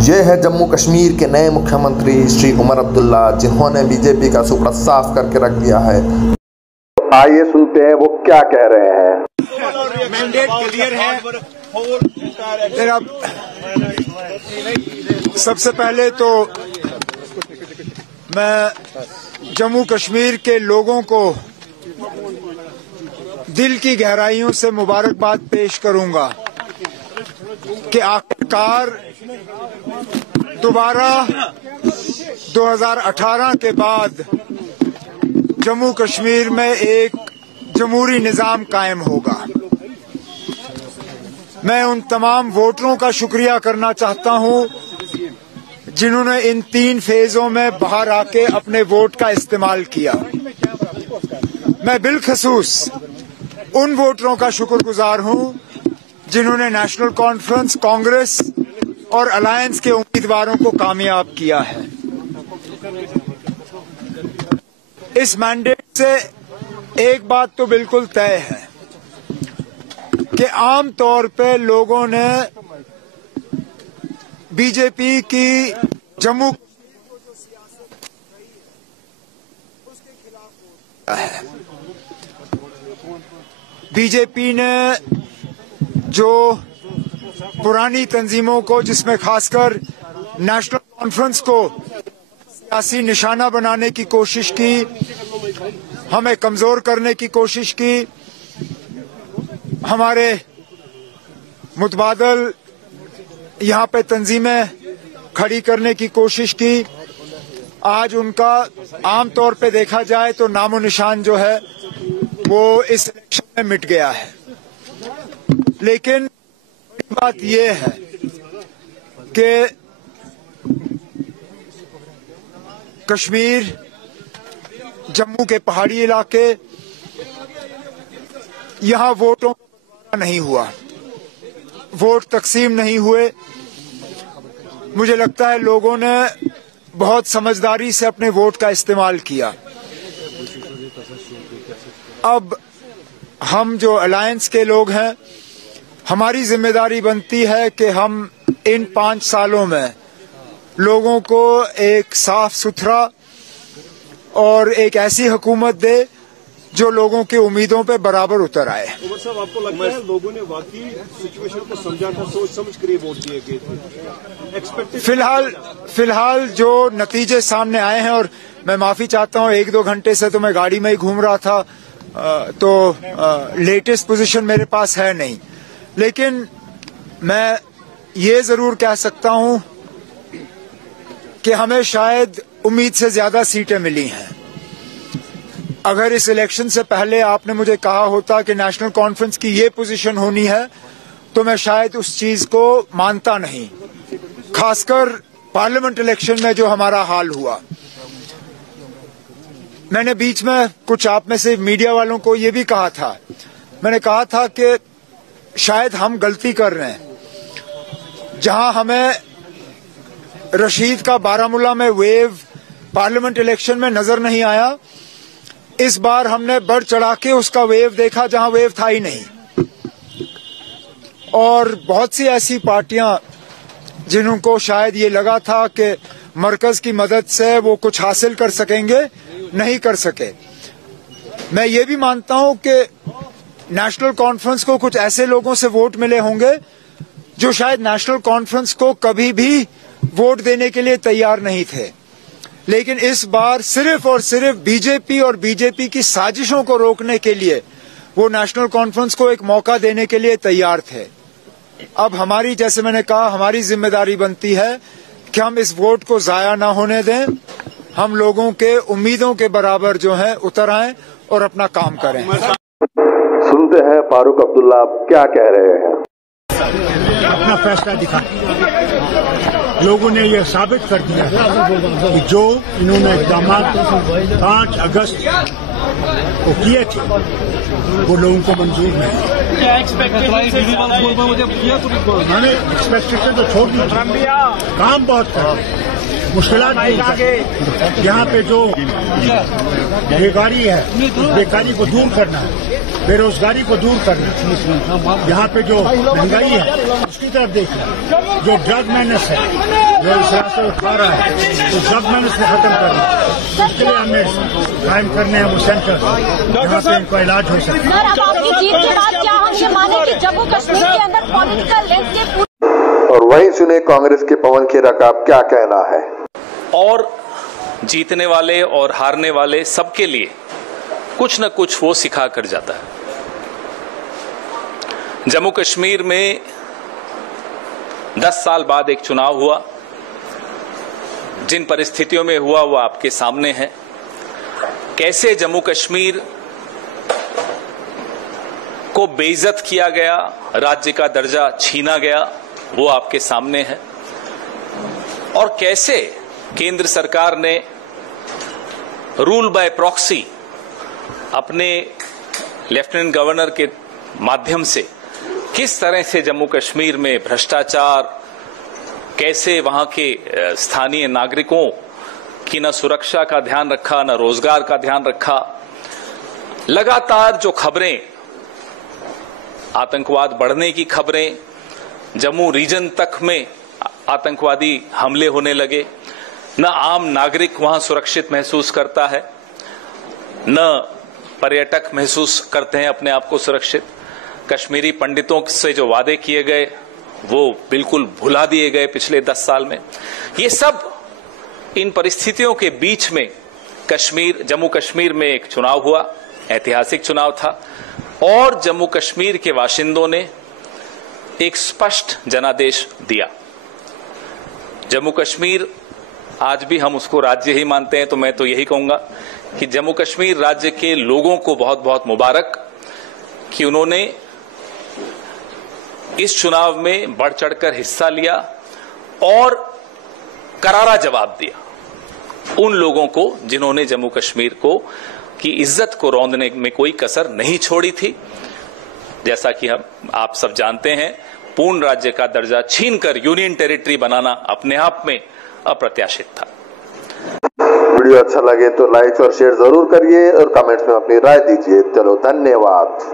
ये है जम्मू कश्मीर के नए मुख्यमंत्री श्री उमर अब्दुल्ला, जिन्होंने बीजेपी का सुपड़ा साफ करके रख दिया है। आइए सुनते हैं वो क्या कह रहे हैं। मैंडेट क्लियर है। सबसे पहले तो मैं जम्मू कश्मीर के लोगों को दिल की गहराइयों से मुबारकबाद पेश करूंगा कि आखिरकार दोबारा 2018 के बाद जम्मू कश्मीर में एक जमहूरी निजाम कायम होगा। मैं उन तमाम वोटरों का शुक्रिया करना चाहता हूं जिन्होंने इन 3 फेजों में बाहर आके अपने वोट का इस्तेमाल किया। मैं बिलखसूस उन वोटरों का शुक्रगुजार हूं जिन्होंने नेशनल कॉन्फ्रेंस, कांग्रेस और अलायंस के उम्मीदवारों को कामयाब किया है। इस मैंडेट से एक बात तो बिल्कुल तय है कि आम तौर पे लोगों ने बीजेपी की जम्मू उसके खिलाफ है। बीजेपी ने जो पुरानी तंजीमों को, जिसमें खासकर नेशनल कॉन्फ्रेंस को सियासी निशाना बनाने की कोशिश की, हमें कमजोर करने की कोशिश की, हमारे मुतबादल यहाँ पे तंजीमें खड़ी करने की कोशिश की, आज उनका आम तौर पे देखा जाए तो नामो निशान जो है वो इस इलेक्शन में मिट गया है। लेकिन बात यह है कि कश्मीर, जम्मू के पहाड़ी इलाके, यहाँ वोटों का नहीं हुआ, वोट तकसीम नहीं हुए। मुझे लगता है लोगों ने बहुत समझदारी से अपने वोट का इस्तेमाल किया। अब हम जो अलायंस के लोग हैं, हमारी जिम्मेदारी बनती है कि हम इन 5 सालों में लोगों को एक साफ सुथरा और एक ऐसी हुकूमत दे जो लोगों की उम्मीदों पे बराबर उतर आए। उमर साहब, आपको लगता है लोगों ने वाकई सिचुएशन को समझा था, सोच समझ कर वोट दिए गए? फिलहाल जो नतीजे सामने आए हैं, और मैं माफी चाहता हूं 1-2 घंटे से तो मैं गाड़ी में ही घूम रहा था, तो लेटेस्ट पोजीशन मेरे पास है नहीं, लेकिन मैं ये जरूर कह सकता हूं कि हमें शायद उम्मीद से ज्यादा सीटें मिली हैं। अगर इस इलेक्शन से पहले आपने मुझे कहा होता कि नेशनल कॉन्फ्रेंस की ये पोजीशन होनी है, तो मैं शायद उस चीज को मानता नहीं, खासकर पार्लियामेंट इलेक्शन में जो हमारा हाल हुआ। मैंने बीच में कुछ आप में से मीडिया वालों को ये भी कहा था, मैंने कहा था कि शायद हम गलती कर रहे हैं। जहां हमें रशीद का बारामूला में वेव पार्लियामेंट इलेक्शन में नजर नहीं आया, इस बार हमने बढ़ चढ़ा के उसका वेव देखा जहां वेव था ही नहीं। और बहुत सी ऐसी पार्टियां जिनको शायद ये लगा था कि मरकज की मदद से वो कुछ हासिल कर सकेंगे, नहीं कर सके। मैं ये भी मानता हूं कि नेशनल कॉन्फ्रेंस को कुछ ऐसे लोगों से वोट मिले होंगे जो शायद नेशनल कॉन्फ्रेंस को कभी भी वोट देने के लिए तैयार नहीं थे, लेकिन इस बार सिर्फ और सिर्फ बीजेपी और बीजेपी की साजिशों को रोकने के लिए वो नेशनल कॉन्फ्रेंस को एक मौका देने के लिए तैयार थे। अब हमारी, जैसे मैंने कहा, हमारी जिम्मेदारी बनती है कि हम इस वोट को जाया ना होने दें, हम लोगों के उम्मीदों के बराबर जो है उतर आएं और अपना काम करें। सुनते हैं फारूक अब्दुल्ला क्या कह रहे हैं। अपना फैसला दिखा, लोगों ने यह साबित कर दिया कि जो इन्होंने इक़दाम 5 अगस्त को किए थे वो लोगों को मंजूर नहीं। मैंने एक्सपेक्टेशन तो छोड़ दी, काम बहुत कर, मुश्किलात यहाँ पे जो बेकारी है, बेकारी को दूर करना है। बेरोजगारी को दूर करना, यहाँ पे जो महंगाई है उसकी तरफ देखना, जो ड्रग मेनेस है जो इस रास्ते में खा रहा है तो ड्रग मेनेस को खत्म करना, उसके लिए हमें कायम करने हैं वो सेंटर जहाँ पे इनका इलाज हो सके। सर, अब आपकी जीत के बाद क्या हम ये माने कि जम्मू कश्मीर के अंदर पॉलिटिकल लैंडस्केप? और वहीं सुने कांग्रेस के पवन खेरा का क्या कहना है। और जीतने वाले और हारने वाले सबके लिए कुछ न कुछ वो सिखा कर जाता है। जम्मू कश्मीर में 10 साल बाद एक चुनाव हुआ, जिन परिस्थितियों में हुआ वो आपके सामने है। कैसे जम्मू कश्मीर को बेइज्जत किया गया, राज्य का दर्जा छीना गया, वो आपके सामने है। और कैसे केंद्र सरकार ने रूल बाय प्रॉक्सी अपने लेफ्टिनेंट गवर्नर के माध्यम से किस तरह से जम्मू कश्मीर में भ्रष्टाचार, कैसे वहां के स्थानीय नागरिकों की न सुरक्षा का ध्यान रखा, न रोजगार का ध्यान रखा। लगातार जो खबरें, आतंकवाद बढ़ने की खबरें, जम्मू रीजन तक में आतंकवादी हमले होने लगे, न आम नागरिक वहां सुरक्षित महसूस करता है, न पर्यटक महसूस करते हैं अपने आप को सुरक्षित। कश्मीरी पंडितों से जो वादे किए गए वो बिल्कुल भुला दिए गए पिछले 10 साल में। ये सब इन परिस्थितियों के बीच में जम्मू कश्मीर में एक चुनाव हुआ, ऐतिहासिक चुनाव था, और जम्मू कश्मीर के बाशिंदों ने एक स्पष्ट जनादेश दिया। जम्मू कश्मीर आज भी हम उसको राज्य ही मानते हैं, तो मैं तो यही कहूंगा कि जम्मू कश्मीर राज्य के लोगों को बहुत बहुत मुबारक कि उन्होंने इस चुनाव में बढ़ चढ़कर हिस्सा लिया और करारा जवाब दिया उन लोगों को जिन्होंने जम्मू कश्मीर को की इज्जत को रौंदने में कोई कसर नहीं छोड़ी थी। जैसा कि आप सब जानते हैं, पूर्ण राज्य का दर्जा छीनकर यूनियन टेरिटरी बनाना अपने आप में अप्रत्याशित था। वीडियो अच्छा लगे तो लाइक और शेयर जरूर करिए और कमेंट्स में अपनी राय दीजिए। चलो, धन्यवाद।